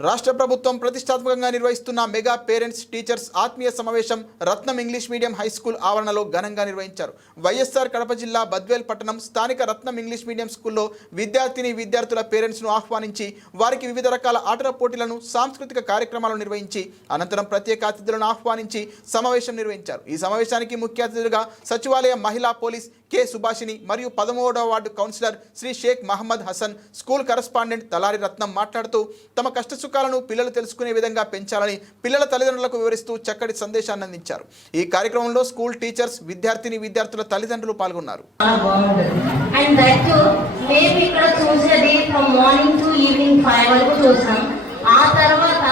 రాష్ట్ర ప్రభుత్వం ప్రతిష్టాత్మకంగా నిర్వహిస్తున్న మెగా పేరెంట్స్ టీచర్స్ ఆత్మీయ సమావేశం Ratnam English medium high school ఆవరణలో ఘనంగా నిర్వహించారు. వైఎస్ఆర్ కడప జిల్లా బద్వేల్ పట్టణం స్థానిక రత్నం ఇంగ్లీష్ మీడియం స్కూల్లో విద్యార్థిని విద్యార్థుల పేరెంట్స్ను ఆహ్వానించి వారికి వివిధ రకాల ఆటల పోటీలను సాంస్కృతిక కార్యక్రమాలు నిర్వహించి అనంతరం ప్రత్యేక అతిథులను ఆహ్వానించి సమావేశం నిర్వహించారు. ఈ సమావేశానికి ముఖ్య అతిథులుగా సచివాలయ మహిళా పోలీస్ కె సుభాషిని మరియు పదమూడవ ward councillor Shri Sheikh Mohammed Hasan school correspondent Talari Ratnam మాట్లాడుతూ తమ కష్ట కష్టసుఖాలను పిల్లలు తెలుసుకునే విధంగా పెంచాలని పిల్లల తల్లిదండ్రులకు వివరిస్తూ చక్కటి సందేశాన్ని అందించారు. ఈ కార్యక్రమంలో స్కూల్ టీచర్స్ విద్యార్థిని విద్యార్థుల తల్లిదండ్రులు పాల్గొన్నారు. ఆ తర్వాత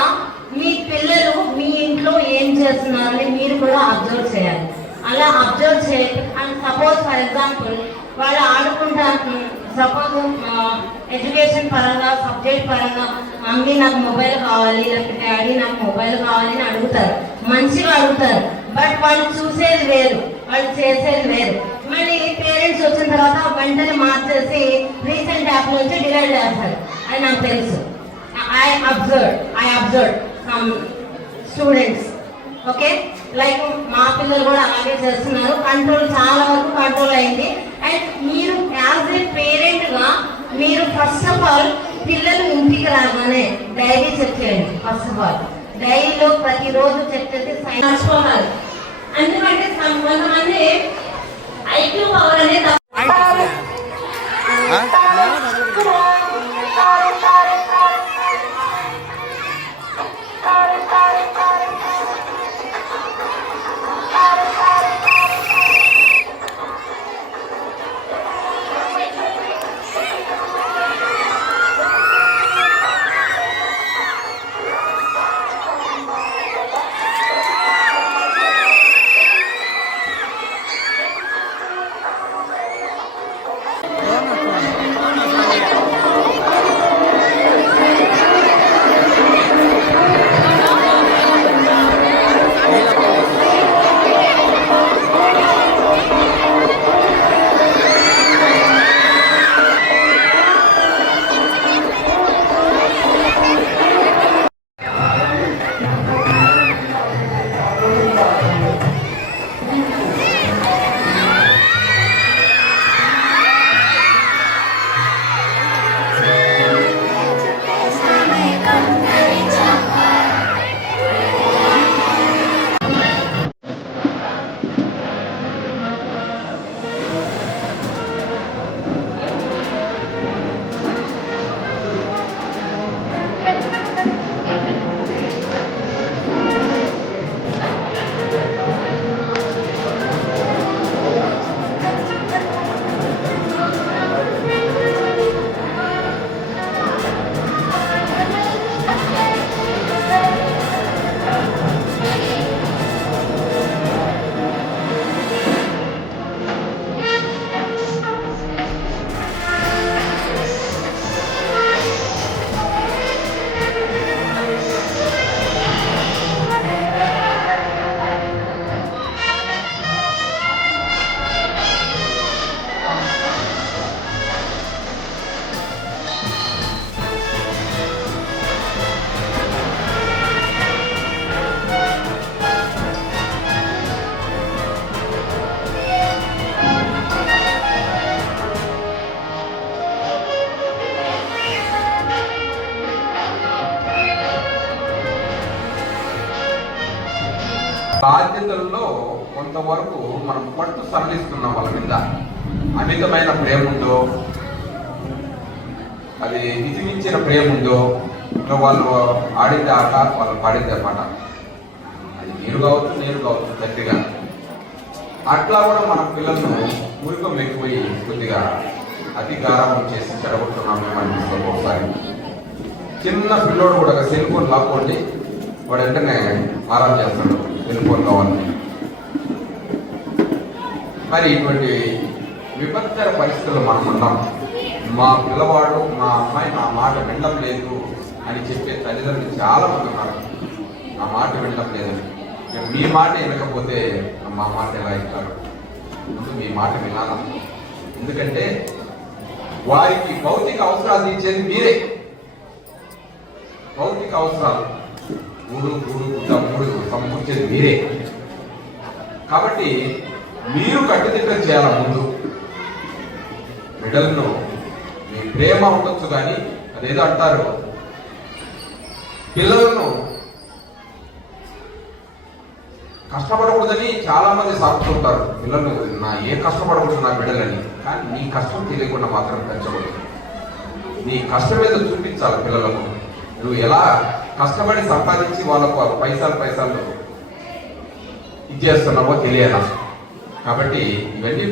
మీ పిల్లలు మీ ఇంట్లో ఏం చేస్తున్నారని మీరు కూడా అబ్జర్వ్ చేయాలి. అలా అబ్జర్వ్ చేయాలి. అండ్ సపోజ్ ఫర్ ఎగ్జాంపుల్ వాళ్ళు ఆడుకుంటారు. సపోజ్ ఎడ్యుకేషన్ uh, పరంగా సబ్జెక్ట్ పరంగా మమ్మీ నాకు మొబైల్ కావాలి లేకపోతే డాడీ నాకు మొబైల్ కావాలి అని అడుగుతారు. మంచిగా అడుగుతారు. బట్ వాళ్ళు చూసేది వేరు. వాళ్ళు చేసేది వేరు. మళ్ళీ పేరెంట్స్ వచ్చిన తర్వాత వెంటనే మార్చేసి రీసెంట్ యాప్ నుంచి డిలైడ్ చేస్తారు. అని నాకు తెలుసు. I observe I observe some students okay like మా పిల్లలు కూడా అలాగే చేస్తున్నారు. కంట్రోల్ చాలా వరకు కంట్రోల్ అయింది. అండ్ మీ యాజ్ ఏ పేరెంట్గా మీరు ఫస్ట్ ఆఫ్ ఆల్ పిల్లలు ఇంటికి రాగానే డైరీ చెక్ చేయండి ఫస్ట్ ఆఫ్ ఆల్ డైరీలో ప్రతిరోజు చెక్ చేసి సైన్ రాసుకోవాలి ఎందుకంటే కొంతమంది ఐక్యూ పవర్ అనేది బాధ్యతల్లో కొంతవరకు మనం పట్టు సరళిస్తున్నాం వాళ్ళ మీద అమితమైన ప్రేమ ఉందో అది నిజమించిన ప్రేమ ఉందో ఇంకా వాళ్ళు ఆడింది ఆట వాళ్ళు పాడింది అన్నమాట అది మీరు కావచ్చు నేను కావచ్చు గట్టిగా. అట్లా కూడా మన పిల్లలను ఊరికం ఎక్కువై కొద్దిగా అతి చేసి చెడగొట్టున్నాము అనిపిస్తుంది ఒకసారి. చిన్న పిల్లోడు కూడా సెల్ ఫోన్ లాక్కోండి వాడు వెంటనే ఆరాం చేస్తాడు. సెల్ ఉన్నాయి మరి ఇటువంటి విపత్కర పరిస్థితులు మనం ఉన్నాం మా పిల్లవాడు మా అమ్మాయి నా మాట వినడం లేదు అని చెప్పే తల్లిదండ్రులు చాలా మంది ఉన్నారు. నా మాట వినడం లేదని. మీ మాట వినకపోతే మా మాట ఎలా ఇస్తారు? ముందు మీ మాట వినాలా? ఎందుకంటే వారికి భౌతిక అవసరాలు ఇచ్చేది మీరే. భౌతిక అవసరాలు. మూడు మూడు గుడ్డ మూడు సమకూర్చేది మీరే. కాబట్టి మీరు కట్టుదిట్టం చేయాల ముందు బిడ్డలను మీ ప్రేమ ఉండొచ్చు కానీ అదేదో అంటారు. పిల్లలను కష్టపడకూడదని చాలా మంది సాగుతుంటారు పిల్లలు నా ఏ కష్టపడకూడదు నా బిడ్డలని కానీ నీ కష్టం తెలియకుండా మాత్రం పెంచకూడదు. నీ కష్టం మీద చూపించాలి పిల్లలకు. నువ్వు ఎలా కష్టపడి సంపాదించి వాళ్ళకు పైసలు పైసలు ఇచ్చేస్తున్నామో తెలియదు? కాబట్టి ఇవన్నీ